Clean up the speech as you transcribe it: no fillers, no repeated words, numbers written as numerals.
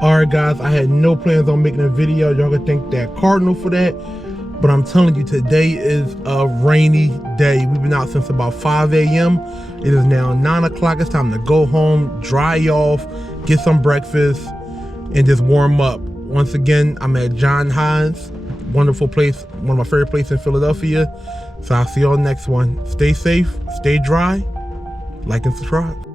Alright guys, I had no plans on making a video. Y'all can thank that Cardinal for that. But I'm telling you, today is a rainy day. We've been out since about 5 a.m. It is now 9 o'clock. It's time to go home, dry off, get some breakfast, and just warm up. Once again, I'm at Heinz. Wonderful place, one of my favorite places in Philadelphia. So I'll see y'all next one. Stay safe, stay dry, like and subscribe.